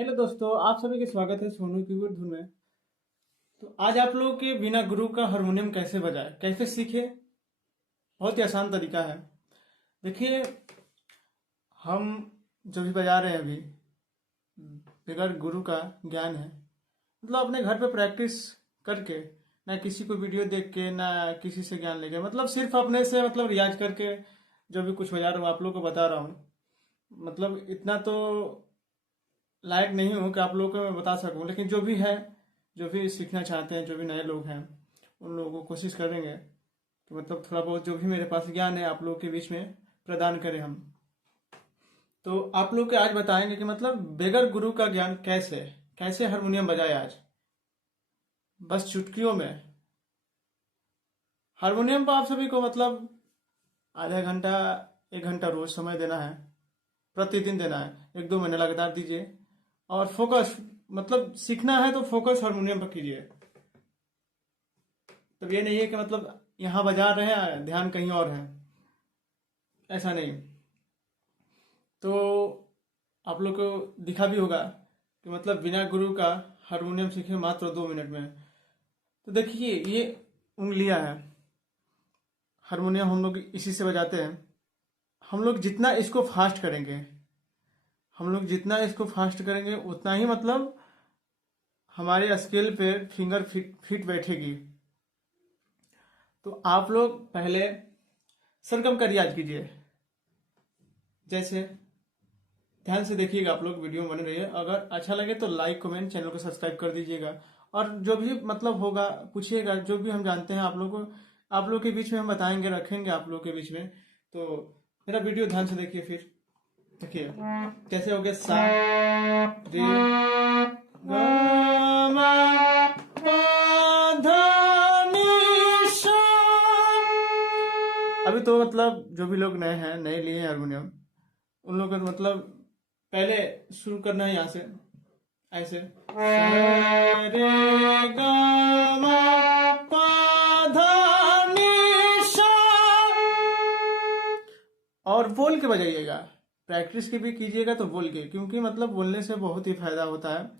Hello दोस्तों, आप सभी का स्वागत है सोनू की धुन में। तो आज आप लोगों के बिना गुरु का हारमोनियम कैसे बजाए, कैसे सीखे। बहुत ही आसान तरीका है। देखिए, हम जो भी बजा रहे हैं अभी बगैर गुरु का ज्ञान है। मतलब अपने घर पे प्रैक्टिस करके, ना किसी को वीडियो देख के, ना किसी से ज्ञान लेके, मतलब सिर्फ अपने से रियाज करके जो भी कुछ बजा रहा हूँ आप लोगों को बता रहा हूँ। मतलब इतना तो लायक नहीं हूँ कि आप लोगों को मैं बता सकूँ, लेकिन जो भी है, जो भी सीखना चाहते हैं, जो भी नए लोग हैं, उन लोगों को कोशिश करेंगे कि थोड़ा बहुत जो भी मेरे पास ज्ञान है आप लोगों के बीच में प्रदान करें हम। तो आप लोग के आज बताएंगे कि बगैर गुरु का ज्ञान कैसे कैसे हारमोनियम बजाए आज, बस चुटकियों में। हारमोनियम पर आप सभी को आधा घंटा 1 घंटा रोज समय देना है, प्रतिदिन देना है। 1-2 महीने लगातार दीजिए और फोकस, सीखना है तो फोकस हारमोनियम पर कीजिए। तब ये नहीं है कि यहाँ बजा रहे हैं ध्यान कहीं और है, ऐसा नहीं। तो आप लोग को दिखा भी होगा कि बिना गुरु का हारमोनियम सीखे मात्र 2 मिनट में। तो देखिए, ये उंगलियां हैं। हारमोनियम हम लोग इसी से बजाते हैं। हम लोग जितना इसको फास्ट करेंगे, उतना ही हमारे स्केल पे फिंगर फिट बैठेगी। तो आप लोग पहले सरगम का रियाज कीजिए। जैसे ध्यान से देखिएगा, आप लोग वीडियो बन रही है। अगर अच्छा लगे तो लाइक कमेंट, चैनल को सब्सक्राइब कर दीजिएगा। और जो भी होगा पूछिएगा, जो भी हम जानते हैं आप लोग के बीच में हम बताएंगे, रखेंगे आप लोग के बीच में। तो मेरा वीडियो ध्यान से देखिए। फिर देखिए कैसे हो गया। सा रे ग मा पा धा नी सा। अभी तो जो भी लोग नए हैं, नए लिए हैं हारमोनियम, उन लोगों को पहले शुरू करना है यहाँ से, ऐसे सा रे ग मा पा धा नी सा। और बोल के बजाइएगा, प्रैक्टिस की भी कीजिएगा तो बोल के, क्योंकि बोलने से बहुत ही फायदा होता है।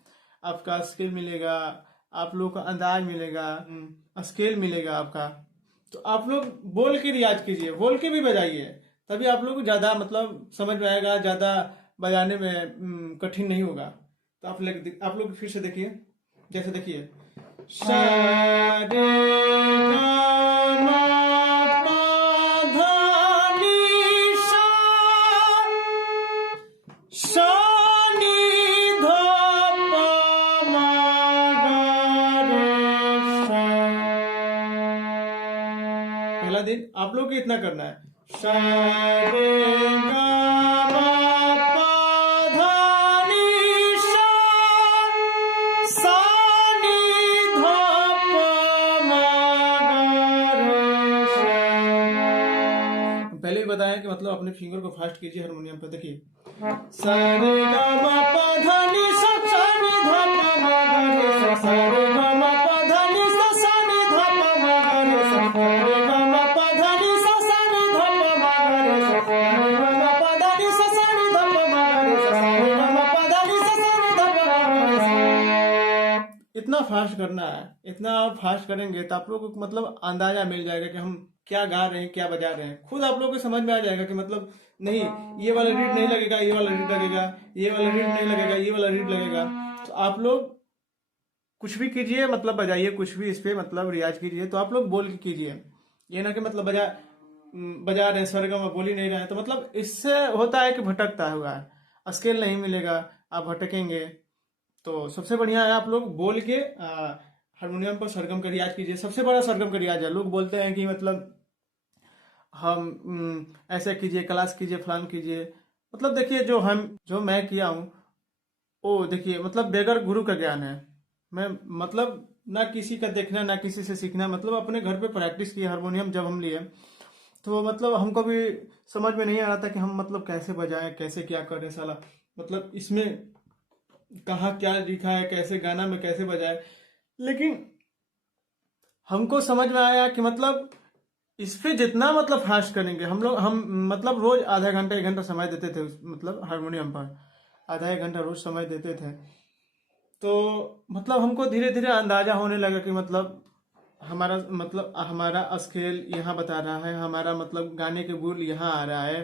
आपका स्किल मिलेगा, आप लोग का अंदाज मिलेगा, स्केल मिलेगा आपका। तो आप लोग बोल के रियाज कीजिए, बोल के भी बजाइए, तभी आप लोग को ज्यादा समझ में आएगा, ज्यादा बजाने में कठिन नहीं होगा। तो आप लोग फिर से देखिए। जैसे देखिए सा रे गा मा पा धा नी सा, सा नी धा पा मा गा रे सा। पहला दिन आप लोग को इतना करना है। सा रे गा मा पा धा नी सा, सा नी धा पा मा गा रे सा। पहले भी बताया कि अपने फिंगर को फास्ट कीजिए हारमोनियम पे। देखिए सा रे गा मा पा धा नी सा, सा नी धा पा मा गा रे सा, सा रे गा मा पा धा नी सा, सा नी धा पा मा गा रे सा, सा रे गा मा पा धा नी सा, सा नी धा पा मा गा रे सा, सा रे गा मा पा धा नी सा, सा नी धा पा मा गा रे सा, सा रे गा मा पा धा नी सा, सा नी धा पा मा गा रे सा। इतना फास्ट करना है। इतना आप फास्ट करेंगे तो आप लोगों को अंदाजा मिल जाएगा कि हम क्या गा रहे हैं, क्या बजा रहे हैं। खुद आप लोगों को समझ में आ जाएगा कि नहीं, ये वाला रीड नहीं लगेगा, ये वाला रीड लगेगा, ये वाला रीड नहीं लगेगा, ये वाला रीड लगेगा। तो आप लोग कुछ भी कीजिए, बजाइए कुछ भी, इस पे रियाज कीजिए। तो आप लोग बोल के कीजिए, ये ना कि बजा रहे हैं सरगम बोल ही नहीं रहे हैं। तो इससे होता है कि भटकता होगा, स्केल नहीं मिलेगा, आप भटकेंगे। तो सबसे बढ़िया है आप लोग बोल के हारमोनियम पर सरगम का रियाज कीजिए। सबसे बड़ा सरगम का रियाज है। लोग बोलते हैं कि हम ऐसे कीजिए, क्लास कीजिए, फलान कीजिए। देखिए, जो मैं किया हूँ, ओ देखिए, बगैर गुरु का ज्ञान है। मैं ना किसी का देखना, ना किसी से सीखना, अपने घर पे प्रैक्टिस की हारमोनियम जब हम लिए। तो हमको भी समझ में नहीं आ रहा था कि हम कैसे बजाएं, कैसे क्या करें साला। इसमें कहाँ क्या लिखा है, कैसे गाना में कैसे बजाए। लेकिन हमको समझ में आया कि इस पे जितना फास्ट करेंगे हम रोज आधा घंटा 1 घंटा समय देते थे हारमोनियम पर। आधा एक घंटा रोज समय देते थे। तो मतलब हमको धीरे धीरे अंदाजा होने लगा कि मतलब हमारा स्केल यहाँ बता रहा है, हमारा मतलब गाने के बोल यहाँ आ रहा है।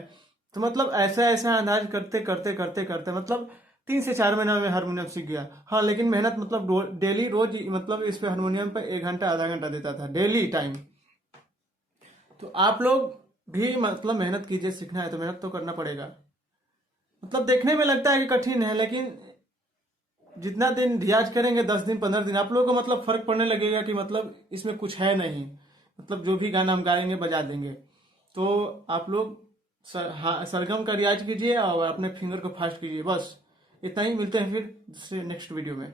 तो मतलब ऐसा ऐसा अंदाज करते करते करते करते मतलब 3 से 4 महीना में हारमोनियम सीख गया। हाँ, लेकिन मेहनत मतलब डेली रोज मतलब इस पे हारमोनियम पे 1 घंटा आधा घंटा देता था डेली टाइम। तो आप लोग भी मतलब मेहनत कीजिए, सीखना है तो मेहनत तो करना पड़ेगा। मतलब देखने में लगता है कि कठिन है, लेकिन जितना दिन रियाज करेंगे 10 दिन 15 दिन आप लोगों को मतलब फर्क पड़ने लगेगा कि मतलब इसमें कुछ है नहीं, मतलब जो भी गाना हम गाएंगे बजा देंगे। तो आप लोग हाँ, सरगम का रियाज कीजिए और अपने फिंगर को फास्ट कीजिए, बस इतना ही। मिलते हैं फिर नेक्स्ट वीडियो में।